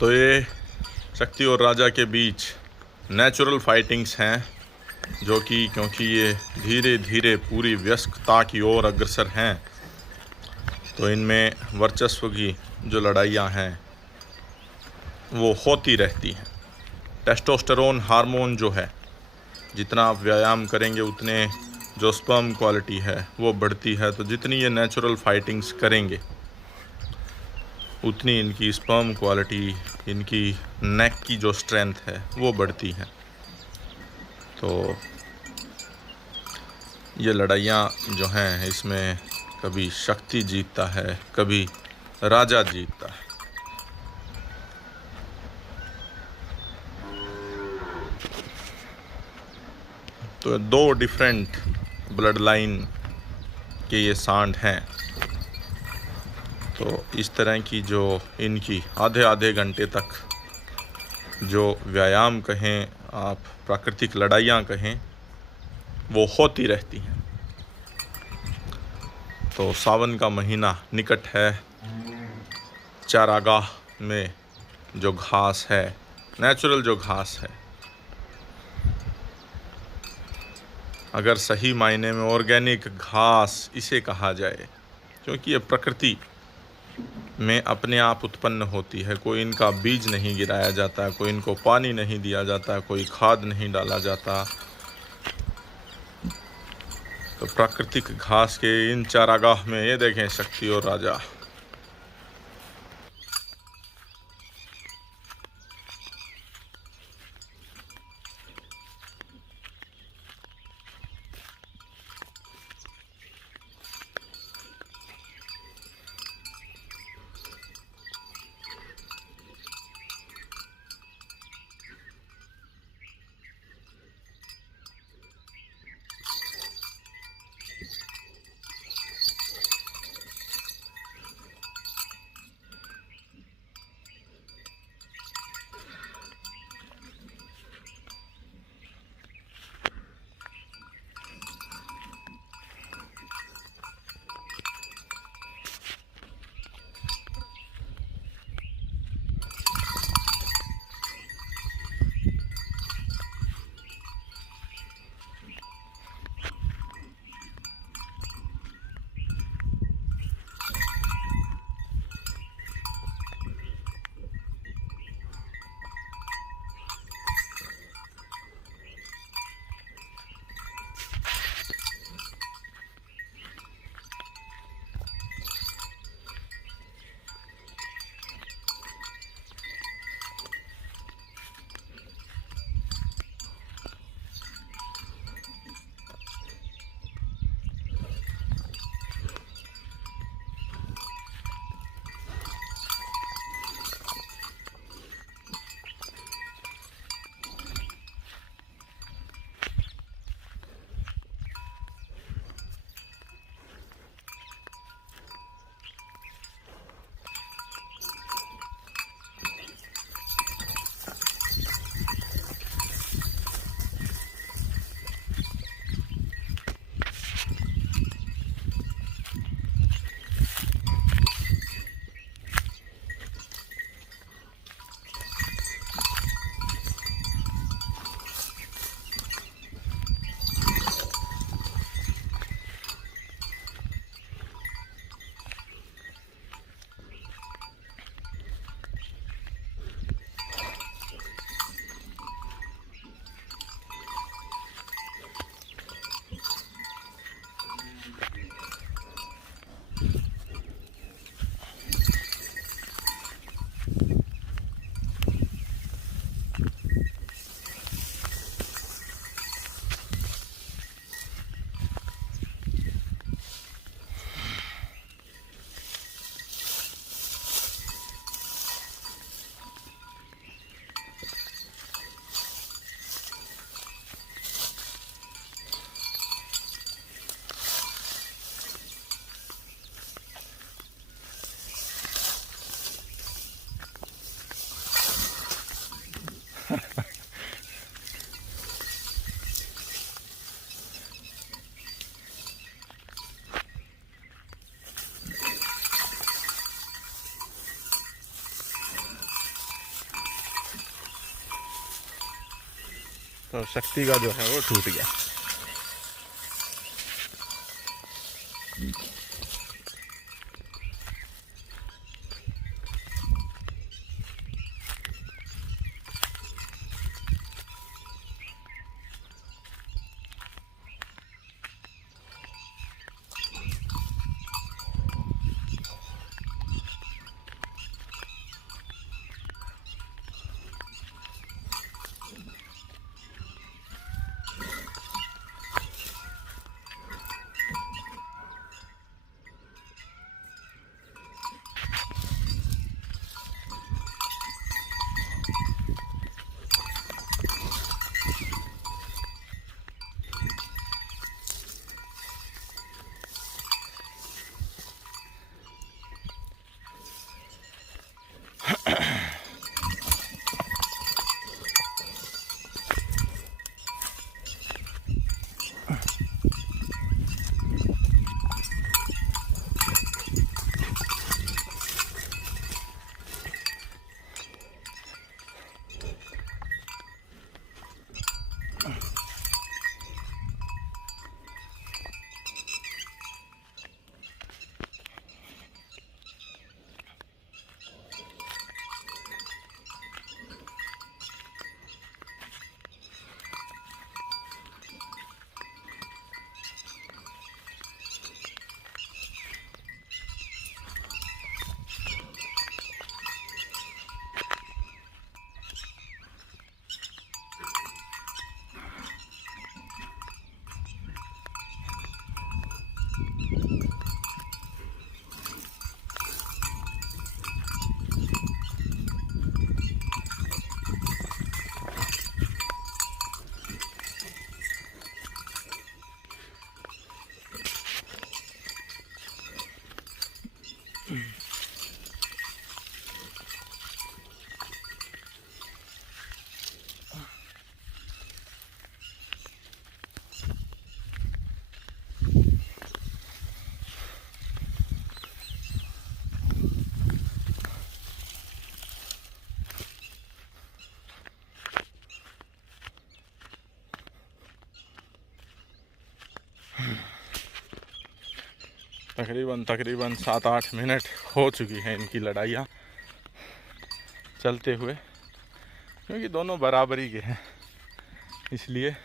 तो ये शक्ति और राजा के बीच नेचुरल फाइटिंग्स हैं, जो कि क्योंकि ये धीरे धीरे पूरी वयस्कता की ओर अग्रसर हैं, तो इनमें वर्चस्व की जो लड़ाइयाँ हैं वो होती रहती हैं। टेस्टोस्टेरोन हार्मोन जो है, जितना आप व्यायाम करेंगे उतने जो स्पर्म क्वालिटी है वो बढ़ती है। तो जितनी ये नेचुरल फाइटिंग्स करेंगे उतनी इनकी स्पर्म क्वालिटी, इनकी नेक की जो स्ट्रेंथ है वो बढ़ती है। तो ये लड़ाइयाँ जो हैं इसमें कभी शक्ति जीतता है, कभी राजा जीतता है। तो दो डिफरेंट ब्लड लाइन के ये सांड हैं। तो इस तरह की जो इनकी आधे आधे घंटे तक जो व्यायाम कहें आप, प्राकृतिक लड़ाइयाँ कहें, वो होती रहती हैं। तो सावन का महीना निकट है। चारागाह में जो घास है, नेचुरल जो घास है, अगर सही मायने में ऑर्गेनिक घास इसे कहा जाए, क्योंकि ये प्रकृति में अपने आप उत्पन्न होती है। कोई इनका बीज नहीं गिराया जाता, कोई इनको पानी नहीं दिया जाता, कोई खाद नहीं डाला जाता। तो प्राकृतिक घास के इन चारागाह में ये देखें शक्ति और राजा। तो शक्ति का जो है वो टूट गया। तकरीबन 7-8 मिनट हो चुकी हैं इनकी लड़ाइयाँ चलते हुए, क्योंकि दोनों बराबरी के हैं, इसलिए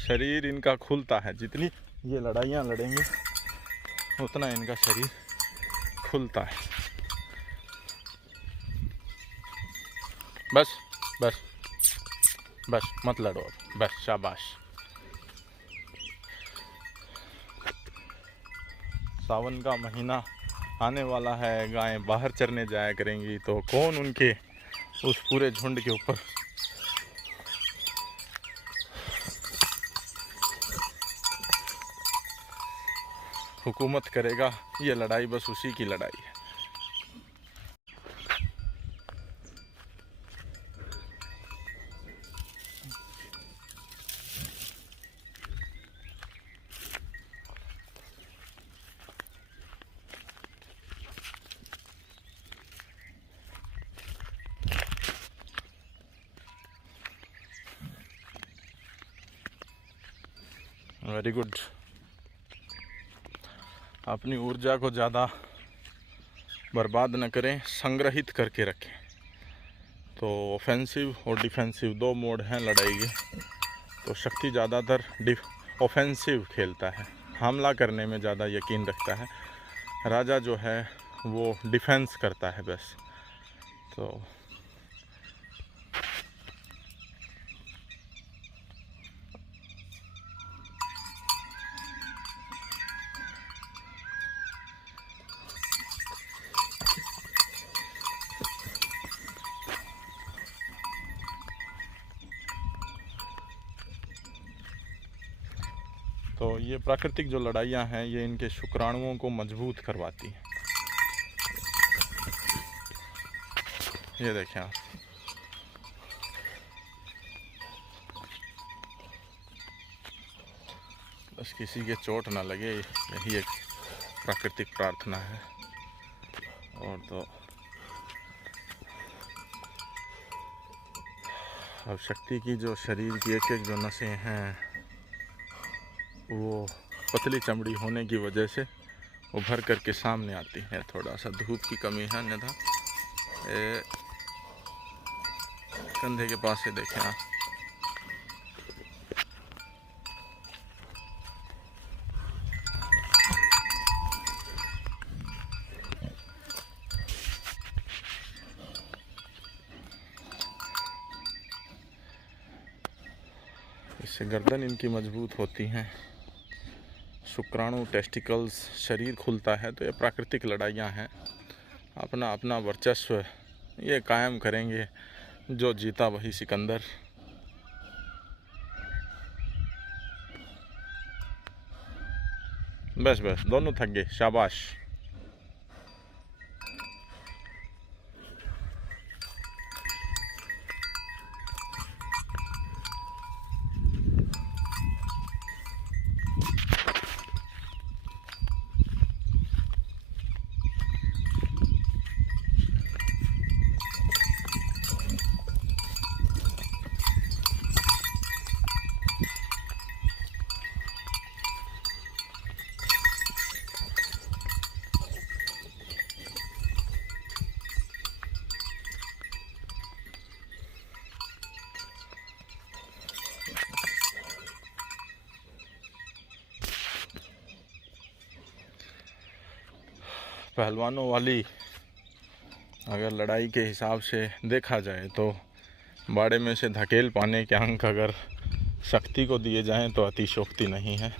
शरीर इनका खुलता है। जितनी ये लड़ाइयाँ लड़ेंगे उतना इनका शरीर खुलता है। बस बस बस मत लड़ो अब, बस शाबाश। सावन का महीना आने वाला है, गायें बाहर चरने जाया करेंगी, तो कौन उनके उस पूरे झुंड के ऊपर हुकूमत करेगा। ये लड़ाई बस उसी की लड़ाई है। Very good. अपनी ऊर्जा को ज़्यादा बर्बाद न करें, संग्रहित करके रखें। तो ऑफेंसिव और डिफेंसिव 2 मोड हैं लड़ाई के। तो शक्ति ज़्यादातर ऑफेंसिव खेलता है, हमला करने में ज़्यादा यकीन रखता है। राजा जो है वो डिफेंस करता है बस। तो ये प्राकृतिक जो लड़ाइयाँ हैं ये इनके शुक्राणुओं को मजबूत करवाती हैं। ये देखें आप, बस किसी के चोट ना लगे, यही एक प्राकृतिक प्रार्थना है। और तो अब शक्ति की जो शरीर की एक एक जो नसें हैं वो पतली चमड़ी होने की वजह से उभर करके सामने आती है। थोड़ा सा धूप की कमी है, अन्यथा कंधे के पास से देखें आप, इससे गर्दन इनकी मजबूत होती हैं, शुक्राणु टेस्टिकल्स, शरीर खुलता है। तो ये प्राकृतिक लड़ाइयाँ हैं, अपना अपना वर्चस्व ये कायम करेंगे। जो जीता वही सिकंदर। बस बस, दोनों थक गए, शाबाश। पहलवानों वाली अगर लड़ाई के हिसाब से देखा जाए तो बाड़े में से धकेल पाने के अंक अगर शक्ति को दिए जाएं तो अतिशयोक्ति नहीं है।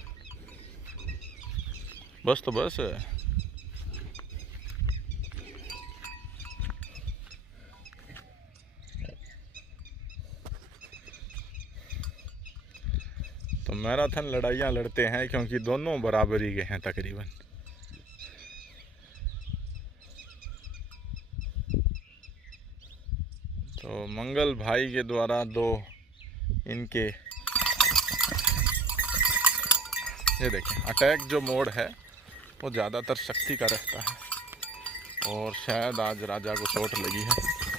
बस तो बस। तो मैराथन लड़ाइयाँ लड़ते हैं क्योंकि दोनों बराबरी के हैं तकरीबन। तो मंगल भाई के द्वारा दो इनके, ये देखें, अटैक जो मोड है वो ज़्यादातर शक्ति का रहता है और शायद आज राजा को चोट लगी है।